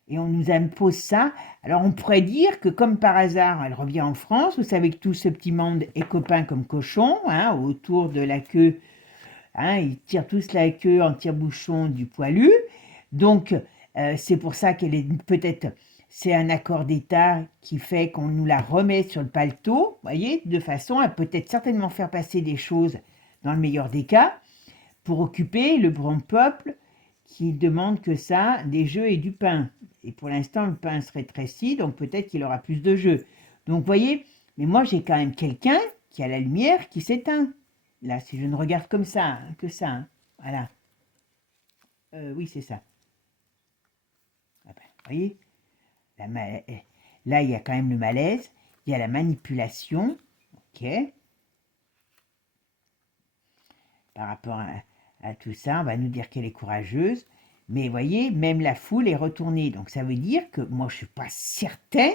Et on nous impose ça. Alors on pourrait dire que comme par hasard, elle revient en France. Vous savez que tout ce petit monde est copain comme cochon, hein, autour de la queue. Hein, ils tirent tous la queue en tire-bouchon du poilu. Donc c'est pour ça qu'elle est peut-être... C'est un accord d'État qui fait qu'on nous la remet sur le paletot, vous voyez, de façon à peut-être certainement faire passer des choses dans le meilleur des cas, pour occuper le bon peuple qui demande que ça, des jeux et du pain. Et pour l'instant, le pain se rétrécit, donc peut-être qu'il aura plus de jeux. Donc, vous voyez, mais moi, j'ai quand même quelqu'un qui a la lumière qui s'éteint. Là, si je ne regarde comme ça, hein, que ça, hein, voilà. Oui, c'est ça. Ah ben, vous voyez, là, il y a quand même le malaise, il y a la manipulation, ok. Par rapport à tout ça, on va nous dire qu'elle est courageuse. Mais vous voyez, même la foule est retournée. Donc ça veut dire que moi, je ne suis pas certaine.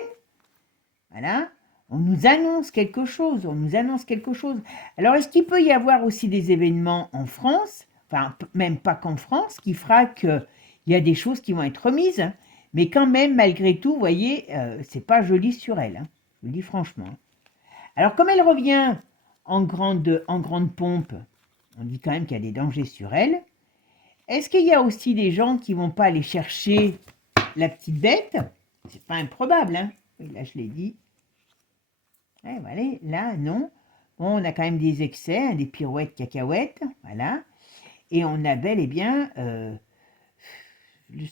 Voilà. On nous annonce quelque chose. On nous annonce quelque chose. Alors, est-ce qu'il peut y avoir aussi des événements en France, enfin, même pas qu'en France, qui fera qu'il y a des choses qui vont être remises, hein. Mais quand même, malgré tout, vous voyez, c'est pas joli sur elle. Hein. Je vous le dis franchement. Alors, comme elle revient en grande pompe, on dit quand même qu'il y a des dangers sur elle. Est-ce qu'il y a aussi des gens qui vont pas aller chercher la petite bête? C'est pas improbable, hein. Oui, là, je l'ai dit. Ouais, voilà, là, non. Bon, on a quand même des excès, hein, des pirouettes, cacahuètes, voilà. Et on a bel et bien,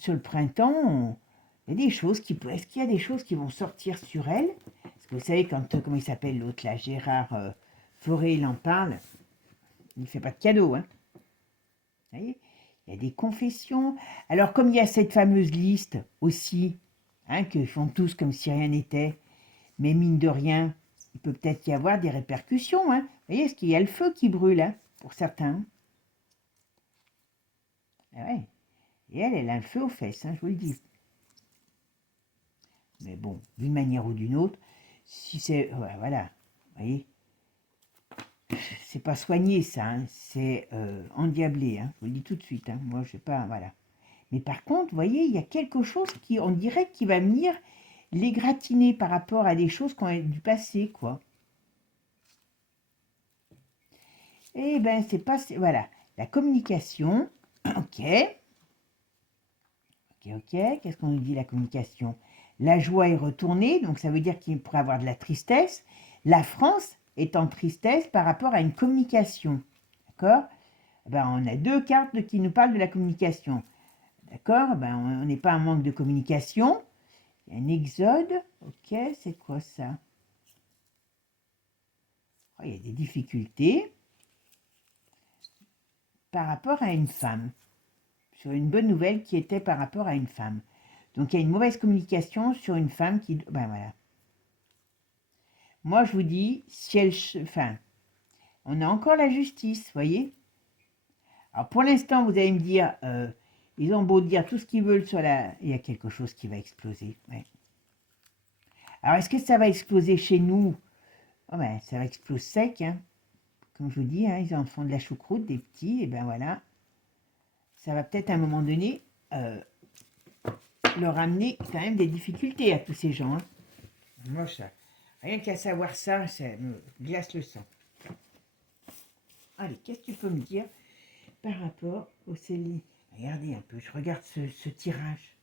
sur le printemps, il y a des choses qui... Est-ce qu'il y a des choses qui vont sortir sur elle? Parce que vous savez, comment il s'appelle l'autre, là, Gérard Fauré, il en parle. Il ne fait pas de cadeau, hein. Vous voyez, il y a des confessions. Alors, comme il y a cette fameuse liste aussi, hein, que font tous comme si rien n'était, mais mine de rien, il peut peut-être y avoir des répercussions. Hein. Vous voyez, est-ce qu'il y a le feu qui brûle, hein, pour certains? Ah ouais. Et elle a le feu aux fesses, hein, je vous le dis. Mais bon, d'une manière ou d'une autre, si c'est... Ouais, voilà, vous voyez, c'est pas soigné ça, hein, c'est endiablé, hein, je vous le dis tout de suite. Hein, moi, je sais pas, voilà. Mais par contre, vous voyez, il y a quelque chose qui, on dirait, qui va venir l'égratigner par rapport à des choses qui ont du passé, quoi. Eh ben, c'est pas... Voilà, la communication, ok. Qu'est-ce qu'on nous dit, la communication? La joie est retournée, donc ça veut dire qu'il pourrait avoir de la tristesse. La France est en tristesse par rapport à une communication, d'accord? Ben, on a deux cartes qui nous parlent de la communication. D'accord? Ben, on n'est pas en manque de communication. Il y a un exode. Ok, c'est quoi ça? Oh, il y a des difficultés par rapport à une femme. Sur une bonne nouvelle qui était par rapport à une femme. Donc, il y a une mauvaise communication sur une femme qui... Ben voilà. Moi, je vous dis, si elle... Enfin, on a encore la justice, vous voyez? Alors, pour l'instant, vous allez me dire... ils ont beau dire tout ce qu'ils veulent sur la... Il y a quelque chose qui va exploser. Ouais. Alors, est-ce que ça va exploser chez nous? Oh ben, ça va exploser sec, hein. Comme je vous dis, hein, ils en font de la choucroute, des petits, et ben voilà. Ça va peut-être à un moment donné leur amener quand même des difficultés à tous ces gens. Hein. Moi, ça, rien qu'à savoir ça, ça me glace le sang. Allez, qu'est-ce que tu peux me dire par rapport au Céline? Regardez un peu, je regarde ce tirage.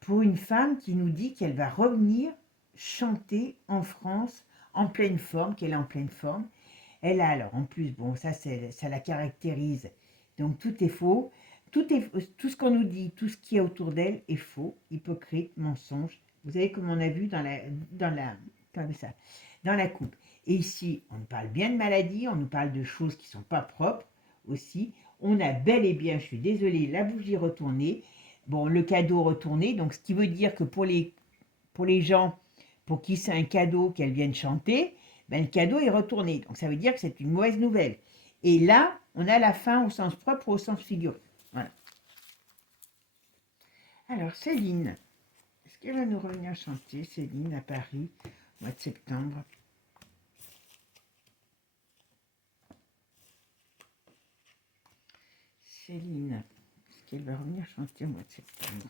Pour une femme qui nous dit qu'elle va revenir chanter en France en pleine forme, qu'elle est en pleine forme. Elle a alors, en plus, bon, ça la caractérise. Donc tout est faux. Tout ce qu'on nous dit, tout ce qui est autour d'elle est faux, hypocrite, mensonge. Vous savez comme on a vu dans la coupe. Et ici, on nous parle bien de maladies, on nous parle de choses qui ne sont pas propres aussi. On a bel et bien, je suis désolée, la bougie retournée. Bon, le cadeau retourné, donc ce qui veut dire que pour les pour les gens pour qui c'est un cadeau qu'elle vienne chanter, ben, le cadeau est retourné. Donc ça veut dire que c'est une mauvaise nouvelle. Et là, on a la fin au sens propre ou au sens figuré. Voilà. Alors, Céline, est-ce qu'elle va nous revenir chanter, Céline, à Paris, au mois de septembre? Céline, est-ce qu'elle va revenir chanter au mois de septembre?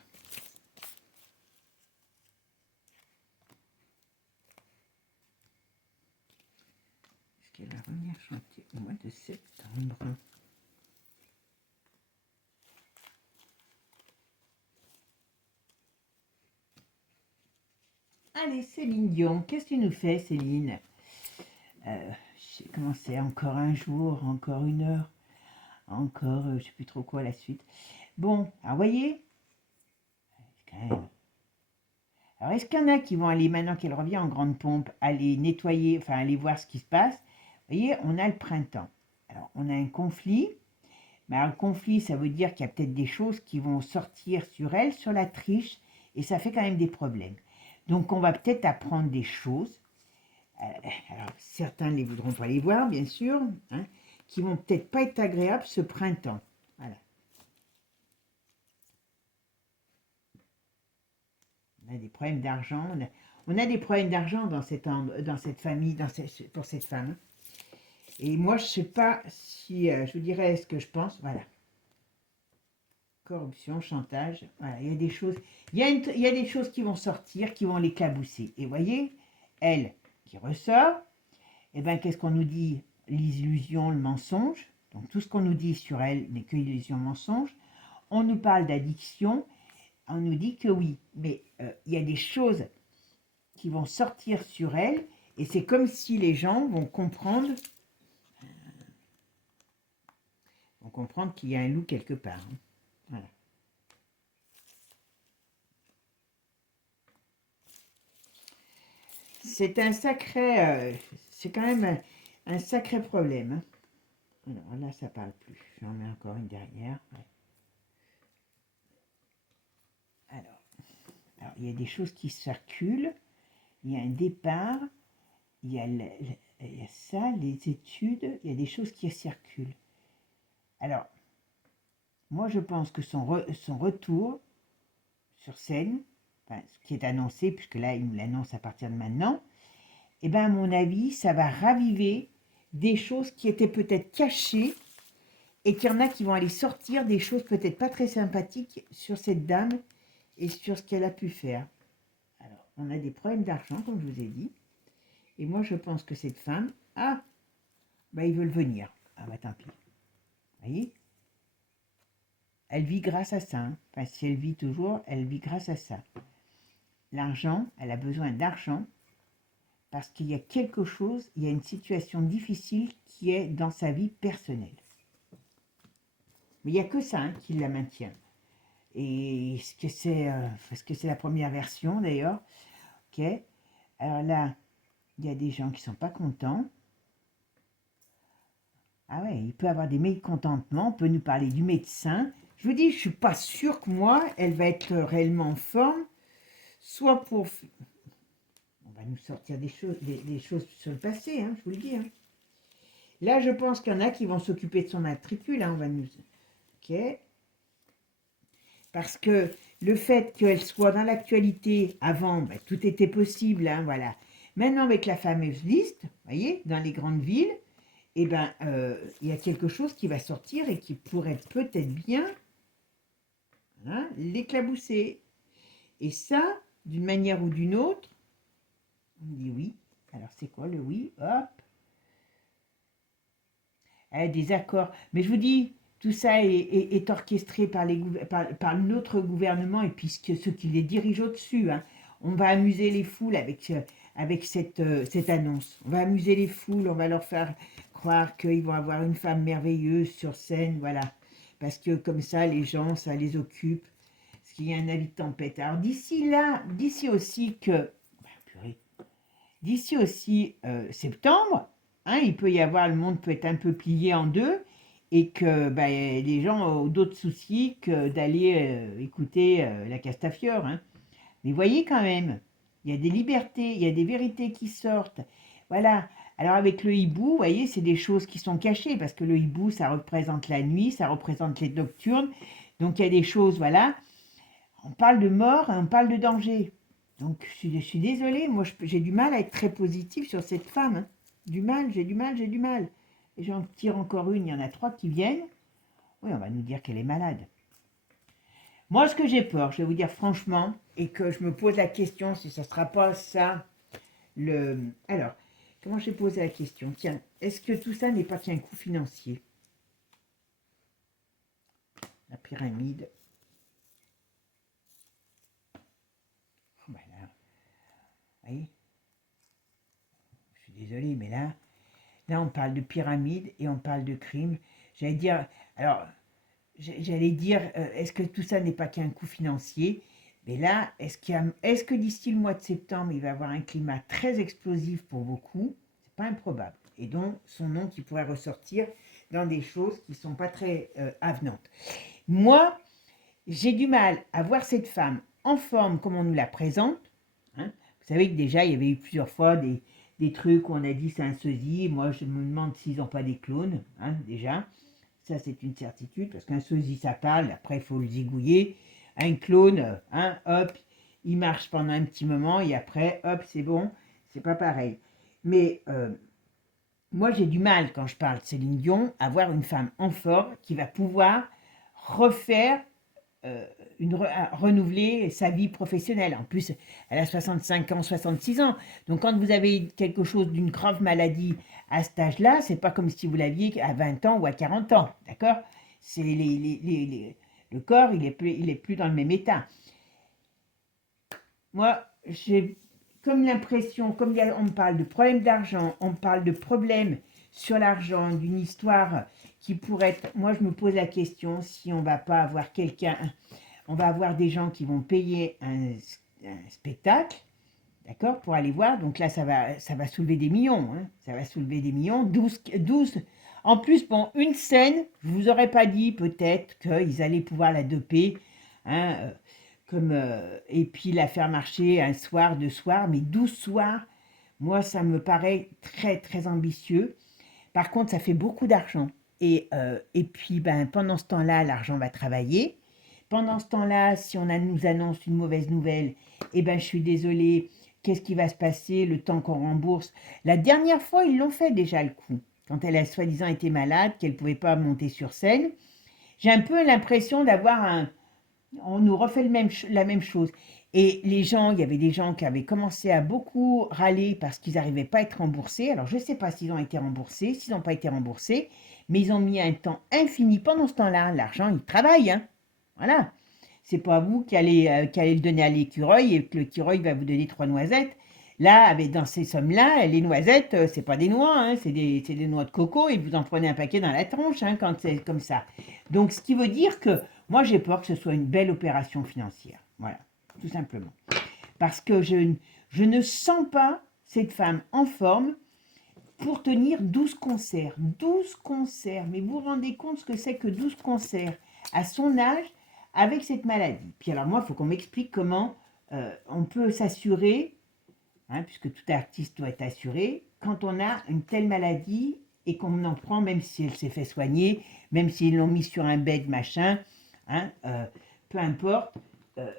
Est-ce qu'elle va revenir chanter au mois de septembre? Allez, Céline Dion, qu'est-ce que tu nous fais, Céline? Comment c'est? Encore un jour, encore une heure, encore, je ne sais plus trop quoi la suite. Bon, alors voyez, quand même. Alors, est-ce qu'il y en a qui vont aller, maintenant qu'elle revient en grande pompe, aller nettoyer, enfin aller voir ce qui se passe? Vous voyez, on a le printemps. Alors, on a un conflit. Mais alors, le conflit, ça veut dire qu'il y a peut-être des choses qui vont sortir sur elle, sur la triche, et ça fait quand même des problèmes. Donc, on va peut-être apprendre des choses. Alors, certains ne les voudront pas les voir, bien sûr, hein, qui vont peut-être pas être agréables ce printemps. Voilà. On a des problèmes d'argent. On a des problèmes d'argent dans cette famille, pour cette femme. Et moi, je ne sais pas si je vous dirais ce que je pense. Voilà. Corruption, chantage. Voilà, il y a des choses. Il y a des choses qui vont sortir, qui vont l'éclabousser. Et voyez, elle qui ressort, eh bien, qu'est-ce qu'on nous dit? L'illusion, le mensonge. Donc, tout ce qu'on nous dit sur elle n'est que illusion, mensonge. On nous parle d'addiction. On nous dit que oui. Mais il y a des choses qui vont sortir sur elle. Et c'est comme si les gens vont comprendre qu'il y a un loup quelque part. Hein. Voilà. C'est un sacré, c'est quand même un sacré problème. Hein. Alors là, ça parle plus. J'en mets encore une dernière. Ouais. Alors, il y a des choses qui circulent. Il y a un départ. Il y a ça, les études. Il y a des choses qui circulent. Alors, moi, je pense que son retour sur scène, enfin, ce qui est annoncé, puisque là, il nous l'annonce à partir de maintenant, eh bien, à mon avis, ça va raviver des choses qui étaient peut-être cachées et qu'il y en a qui vont aller sortir des choses peut-être pas très sympathiques sur cette dame et sur ce qu'elle a pu faire. Alors, on a des problèmes d'argent, comme je vous ai dit. Et moi, je pense que cette femme, ils veulent venir. Ah, bah tant pis. Vous voyez? Elle vit grâce à ça. Hein. Enfin, si elle vit toujours, elle vit grâce à ça. L'argent, elle a besoin d'argent parce qu'il y a quelque chose, il y a une situation difficile qui est dans sa vie personnelle. Mais il n'y a que ça hein, qui la maintient. Et est-ce que c'est la première version d'ailleurs? Ok. Alors là, il y a des gens qui ne sont pas contents. Ah ouais, il peut y avoir des mécontentements, on peut nous parler du médecin. Je vous dis, je ne suis pas sûre que moi, elle va être réellement en forme, soit pour... On va nous sortir des choses sur le passé, hein, je vous le dis. Hein. Là, je pense qu'il y en a qui vont s'occuper de son matricule, hein, on va nous... Ok. Parce que le fait qu'elle soit dans l'actualité, avant, tout était possible, hein, voilà. Maintenant, avec la fameuse liste, vous voyez, dans les grandes villes, il y a quelque chose qui va sortir et qui pourrait peut-être bien hein, l'éclabousser. Et ça, d'une manière ou d'une autre, on dit oui. Alors, c'est quoi le oui? Hop. Des accords. Mais je vous dis, tout ça est orchestré par notre gouvernement et puis ceux qui les dirigent au-dessus. Hein. On va amuser les foules avec cette annonce. On va amuser les foules, on va leur faire croire qu'ils vont avoir une femme merveilleuse sur scène, voilà. Parce que comme ça, les gens, ça les occupe. Parce qu'il y a un avis de tempête. Alors d'ici aussi septembre, hein, il peut y avoir, le monde peut être un peu plié en deux et que les gens ont d'autres soucis que d'aller écouter la Castafiore. Hein. Mais voyez quand même, il y a des libertés, il y a des vérités qui sortent. Voilà. Alors avec le hibou, vous voyez, c'est des choses qui sont cachées, parce que le hibou, ça représente la nuit, ça représente les nocturnes. Donc il y a des choses, voilà. On parle de mort et on parle de danger. Donc je suis désolée, moi j'ai du mal à être très positive sur cette femme. Hein. Du mal, j'ai du mal, j'ai du mal. Et j'en tire encore une, il y en a 3 qui viennent. Oui, on va nous dire qu'elle est malade. Moi, ce que j'ai peur, je vais vous dire franchement, et que je me pose la question si ça ne sera pas ça, Alors, comment j'ai posé la question? Tiens, est-ce que tout ça n'est pas qu'un coût financier? La pyramide. Oh, ben là, vous voyez, je suis désolée, mais là, on parle de pyramide et on parle de crime. J'allais dire, alors, est-ce que tout ça n'est pas qu'un coût financier? Mais là, est-ce que d'ici le mois de septembre, il va y avoir un climat très explosif pour beaucoup? C'est pas improbable. Et donc, son nom qui pourrait ressortir dans des choses qui ne sont pas très avenantes. Moi, j'ai du mal à voir cette femme en forme comme on nous la présente. Hein. Vous savez que déjà, il y avait eu plusieurs fois des trucs où on a dit c'est un sosie. Moi, je me demande s'ils n'ont pas des clones, hein, déjà. Ça, c'est une certitude, parce qu'un sosie, ça parle, après, il faut le zigouiller. Un clone, hein, hop, il marche pendant un petit moment, et après, hop, c'est bon, c'est pas pareil. Mais moi, j'ai du mal, quand je parle de Céline Dion, à voir une femme en forme qui va pouvoir refaire, euh, renouveler sa vie professionnelle. En plus, elle a 65 ans, 66 ans. Donc, quand vous avez quelque chose d'une grave maladie à cet âge-là, c'est pas comme si vous l'aviez à 20 ans ou à 40 ans. D'accord? C'est le corps, il est plus dans le même état. Moi, j'ai comme l'impression, on me parle de problèmes d'argent, on me parle de problèmes sur l'argent, d'une histoire qui pourrait être. Moi, je me pose la question si on va pas avoir quelqu'un. On va avoir des gens qui vont payer un spectacle, d'accord, pour aller voir. Donc là, ça va soulever des millions. Hein, ça va soulever des millions. 12. En plus, bon, une scène, je ne vous aurais pas dit peut-être qu'ils allaient pouvoir la doper. Hein, et puis la faire marcher un soir, 2 soirs, mais 12 soirs, moi, ça me paraît très, très ambitieux. Par contre, ça fait beaucoup d'argent. Et puis, ben, pendant ce temps-là, l'argent va travailler. Pendant ce temps-là, si nous annonce une mauvaise nouvelle, eh ben, je suis désolée, qu'est-ce qui va se passer le temps qu'on rembourse? La dernière fois, ils l'ont fait déjà le coup. Quand elle a soi-disant été malade, qu'elle ne pouvait pas monter sur scène. J'ai un peu l'impression d'avoir on nous refait la même chose. Et les gens, il y avait des gens qui avaient commencé à beaucoup râler parce qu'ils n'arrivaient pas à être remboursés. Alors, je ne sais pas s'ils ont été remboursés, s'ils n'ont pas été remboursés, mais ils ont mis un temps infini. Pendant ce temps-là, l'argent, il travaille. Hein. Voilà. C'est pas vous qui allez le donner à l'écureuil et que l'écureuil va vous donner 3 noisettes. Là, dans ces sommes-là, les noisettes, c'est pas des noix, hein, c'est des noix de coco et vous en prenez un paquet dans la tronche hein, quand c'est comme ça. Donc, ce qui veut dire que moi, j'ai peur que ce soit une belle opération financière. Voilà, tout simplement. Parce que je ne sens pas cette femme en forme pour tenir 12 concerts. 12 concerts. Mais vous vous rendez compte ce que c'est que 12 concerts à son âge avec cette maladie. Puis alors moi, il faut qu'on m'explique comment on peut s'assurer, hein, puisque tout artiste doit être assuré, quand on a une telle maladie et qu'on en prend, même si elle s'est fait soigner, même s'ils l'ont mis sur un bed, machin, hein, peu importe,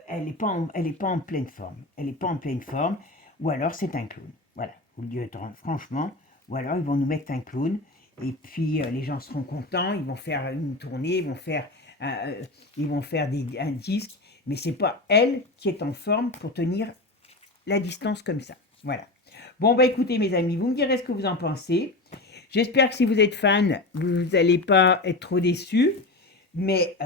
elle n'est pas en pleine forme. Elle n'est pas en pleine forme, ou alors c'est un clown. Voilà, vous le dites franchement, ou alors ils vont nous mettre un clown, et puis les gens seront contents, ils vont faire une tournée, ils vont faire un disque, mais c'est pas elle qui est en forme pour tenir la distance comme ça. Voilà. Bon, bah écoutez mes amis, vous me direz ce que vous en pensez. J'espère que si vous êtes fan, vous n'allez pas être trop déçus. Mais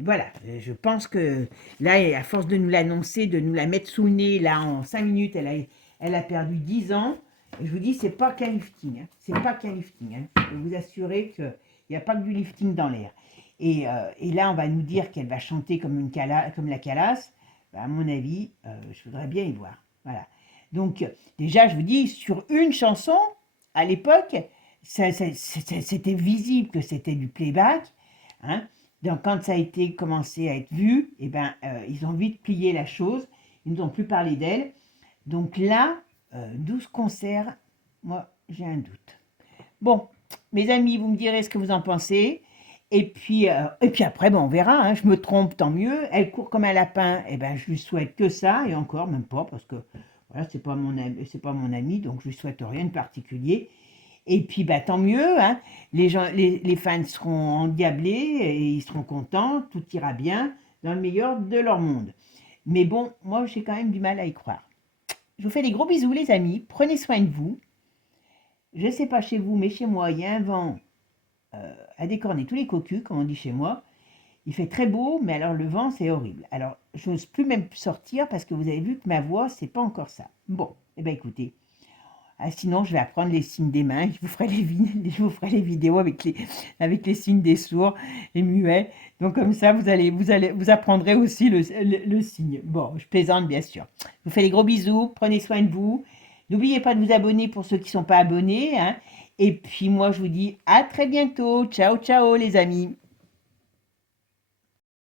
voilà, je pense que là, à force de nous l'annoncer, de nous la mettre sous le nez, là, en 5 minutes, elle a perdu 10 ans. Et je vous dis, c'est pas qu'un lifting. Hein. C'est pas qu'un lifting. Hein. Je peux vous assurer qu'il n'y a pas que du lifting dans l'air. Et là, on va nous dire qu'elle va chanter comme la Calas. Ben, à mon avis, je voudrais bien y voir. Voilà. Donc, déjà, je vous dis, sur une chanson, à l'époque, c'était visible que c'était du playback. Hein. Donc, quand ça a été commencé à être vu, eh ben, ils ont vite plié la chose. Ils nous ont plus parlé d'elle. Donc là, 12 concerts, moi, j'ai un doute. Bon, mes amis, vous me direz ce que vous en pensez. Et puis après, ben, on verra. Hein. Je me trompe, tant mieux. Elle court comme un lapin. Eh ben, je lui souhaite que ça. Et encore, même pas, parce que voilà, c'est pas mon ami, donc je lui souhaite rien de particulier. Et puis, bah, tant mieux. Hein. Les fans seront endiablés et ils seront contents. Tout ira bien dans le meilleur de leur monde. Mais bon, moi, j'ai quand même du mal à y croire. Je vous fais des gros bisous, les amis. Prenez soin de vous. Je ne sais pas chez vous, mais chez moi, il y a un vent à décorner tous les cocus, comme on dit chez moi. Il fait très beau, mais alors le vent, c'est horrible. Alors, je n'ose plus même sortir parce que vous avez vu que ma voix, c'est pas encore ça. Bon, eh bien écoutez, sinon je vais apprendre les signes des mains. Je vous ferai les vidéos avec les signes des sourds, les muets. Donc comme ça, vous apprendrez aussi le signe. Bon, je plaisante bien sûr. Je vous fais des gros bisous. Prenez soin de vous. N'oubliez pas de vous abonner pour ceux qui ne sont pas abonnés. Hein. Et puis moi, je vous dis à très bientôt. Ciao, ciao les amis.